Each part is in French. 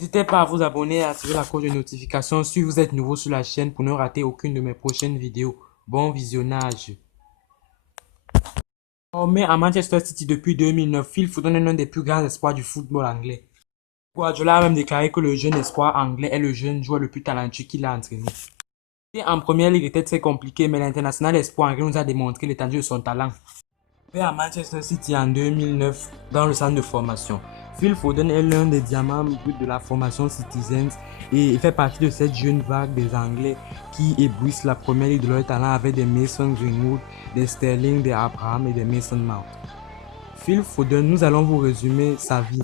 N'hésitez pas à vous abonner et à activer la cloche de notification si vous êtes nouveau sur la chaîne pour ne rater aucune de mes prochaines vidéos. Bon visionnage. Formé à Manchester City depuis 2009, Phil Foden est l'un des plus grands espoirs du football anglais. Guardiola a même déclaré que le jeune espoir anglais est le jeune joueur le plus talentueux qu'il a entraîné. En première ligue était très compliqué, mais l'international espoir anglais nous a démontré l'étendue de son talent. Fait à Manchester City en 2009 dans le centre de formation. Phil Foden est l'un des diamants bruts de la formation Citizens et il fait partie de cette jeune vague des Anglais qui éblouissent la première ligue de leur talent avec des Mason Greenwood, des Sterling, des Abraham et des Mason Mount. Phil Foden, nous allons vous résumer sa vie.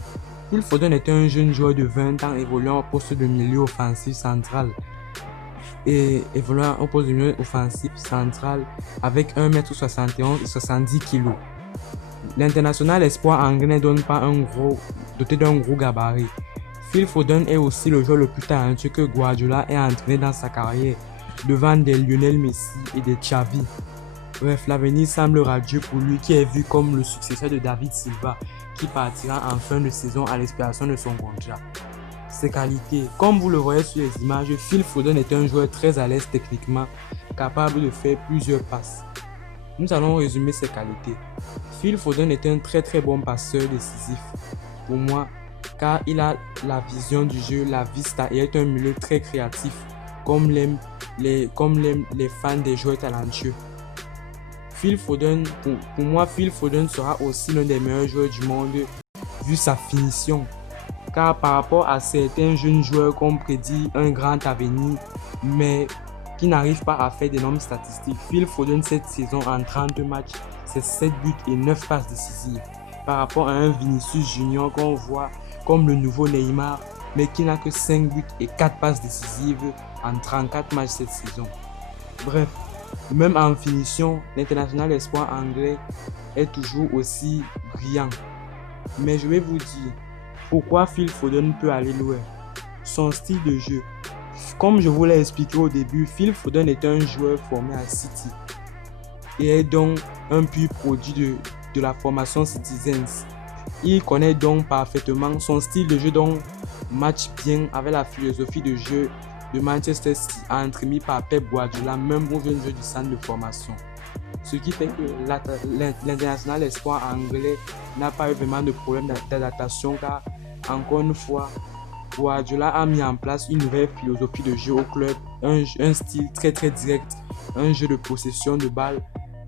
Phil Foden était un jeune joueur de 20 ans évoluant au poste de milieu offensif central avec 1m71 et 70 kg. L'international espoir anglais ne donne pas doté d'un gros gabarit. Phil Foden est aussi le joueur le plus talentueux que Guardiola ait entraîné dans sa carrière, devant des Lionel Messi et des Xavi. Bref, l'avenir semble radieux pour lui qui est vu comme le successeur de David Silva qui partira en fin de saison à l'expiration de son contrat. Ses qualités. Comme vous le voyez sur les images, Phil Foden est un joueur très à l'aise techniquement, capable de faire plusieurs passes. Nous allons résumer ses qualités. Phil Foden est un très bon passeur décisif pour moi, car il a la vision du jeu, la vista et est un milieu très créatif, comme l'aiment les fans des joueurs talentueux. Phil Foden, pour moi, Phil Foden sera aussi l'un des meilleurs joueurs du monde vu sa finition. Car par rapport à certains jeunes joueurs qu'on prédit un grand avenir, mais qui n'arrivent pas à faire d'énormes statistiques, Phil Foden cette saison en 32 matchs, c'est 7 buts et 9 passes décisives. Par rapport à un Vinicius Junior qu'on voit comme le nouveau Neymar, mais qui n'a que 5 buts et 4 passes décisives en 34 matchs cette saison. Bref, même en finition, l'international espoir anglais est toujours aussi brillant. Mais je vais vous dire, pourquoi Phil Foden peut aller loin? Son style de jeu. Comme je vous l'ai expliqué au début, Phil Foden est un joueur formé à City et est donc un pur produit de la formation Citizens. Il connaît donc parfaitement son style de jeu, donc match bien avec la philosophie de jeu de Manchester City entremis par Pep Guardiola, même pour jeune jeu du centre de formation. Ce qui fait que l'international espoir anglais n'a pas eu vraiment de problème d'adaptation, car encore une fois, Guardiola a mis en place une nouvelle philosophie de jeu au club, un style très direct, un jeu de possession de balle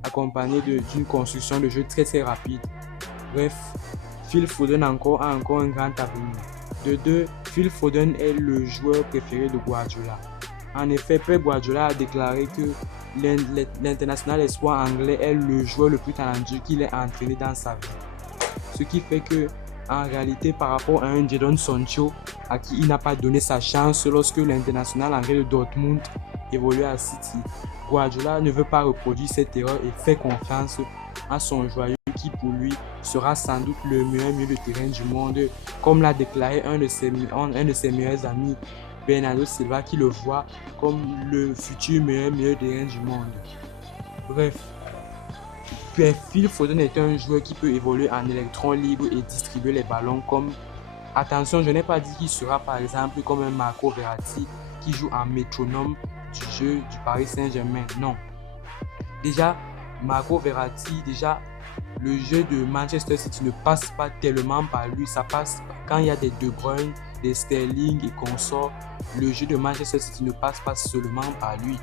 accompagné d'une construction de jeu très rapide. Bref, Phil Foden a encore un grand avenir. De deux, Phil Foden est le joueur préféré de Guardiola. En effet, Pep Guardiola a déclaré que l'international espoir anglais est le joueur le plus talentueux qu'il ait entraîné dans sa vie. Ce qui fait que, en réalité, par rapport à un Jadon Sancho, à qui il n'a pas donné sa chance lorsque l'international anglais de Dortmund évoluait à City, Guardiola ne veut pas reproduire cette erreur et fait confiance à son joyeux qui pour lui sera sans doute le meilleur milieu de terrain du monde, comme l'a déclaré un de ses meilleurs amis, Bernardo Silva, qui le voit comme le futur meilleur milieu de terrain du monde. Bref, Phil Foden est un joueur qui peut évoluer en électron libre et distribuer les ballons comme... Attention, je n'ai pas dit qu'il sera par exemple comme un Marco Verratti qui joue en métronome du jeu du Paris Saint-Germain. Non. Déjà, Marco Verratti, le jeu de Manchester City ne passe pas tellement par lui. Ça passe quand il y a des De Bruyne, des Sterling et consorts. Le jeu de Manchester City ne passe pas seulement par lui.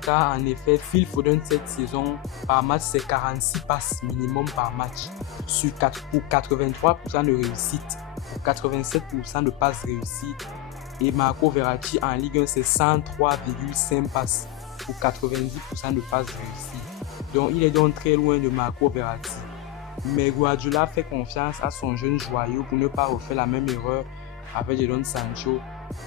Car en effet, Phil Foden cette saison, par match, c'est 46 passes minimum par match. Pour 83% de réussite, pour 87% de passes réussies. Et Marco Verratti en Ligue 1, c'est 103,5 passes pour 90% de passes réussies. Donc il est donc très loin de Marco Verratti. Mais Guardiola fait confiance à son jeune joyau pour ne pas refaire la même erreur avec Jadon Sancho.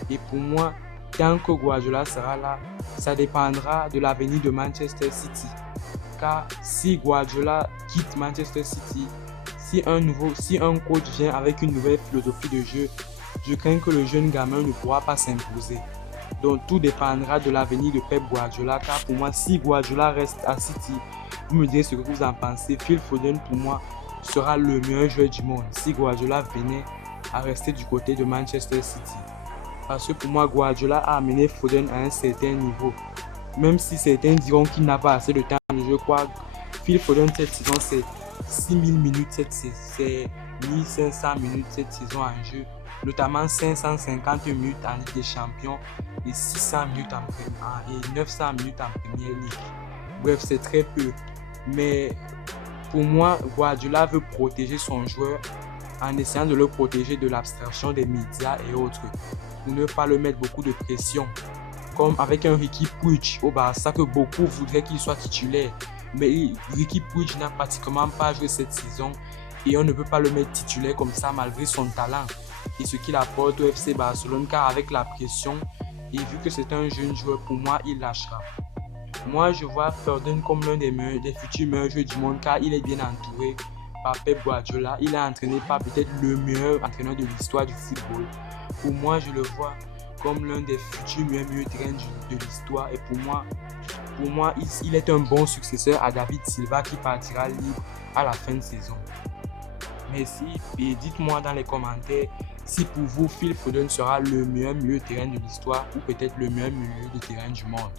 Et pour moi, tant que Guardiola sera là, ça dépendra de l'avenir de Manchester City. Car si Guardiola quitte Manchester City, si un coach vient avec une nouvelle philosophie de jeu, je crains que le jeune gamin ne pourra pas s'imposer. Donc tout dépendra de l'avenir de Pep Guardiola, car pour moi, si Guardiola reste à City, vous me direz ce que vous en pensez. Phil Foden pour moi sera le meilleur joueur du monde. Si Guardiola venait, à rester du côté de Manchester City. Parce que pour moi, Guardiola a amené Foden à un certain niveau. Même si certains diront qu'il n'a pas assez de temps de jeu, je crois Phil Foden cette saison, c'est 6000 minutes, c'est 1500 minutes cette saison en jeu, notamment 550 minutes en Ligue des Champions et 600 minutes et 900 minutes en Premier League. Bref, c'est très peu. Mais pour moi, Guardiola veut protéger son joueur en essayant de le protéger de l'abstraction des médias et autres, pour ne pas le mettre beaucoup de pression. Comme avec un Riqui Puig au Barça que beaucoup voudraient qu'il soit titulaire. Mais Riqui Puig n'a pratiquement pas joué cette saison et on ne peut pas le mettre titulaire comme ça malgré son talent et ce qu'il apporte au FC Barcelone, car avec la pression et vu que c'est un jeune joueur, pour moi il lâchera. Moi je vois Foden comme l'un des futurs meilleurs joueurs du monde, car il est bien entouré par Pep Guardiola. Il est entraîné par peut-être le meilleur entraîneur de l'histoire du football. Pour moi je le vois comme l'un des futurs meilleurs milieux de terrain de l'histoire, et pour moi il est un bon successeur à David Silva qui partira libre à la fin de saison. Merci et dites-moi dans les commentaires si pour vous Phil Foden sera le meilleur milieu de terrain de l'histoire ou peut-être le meilleur milieu de terrain du monde.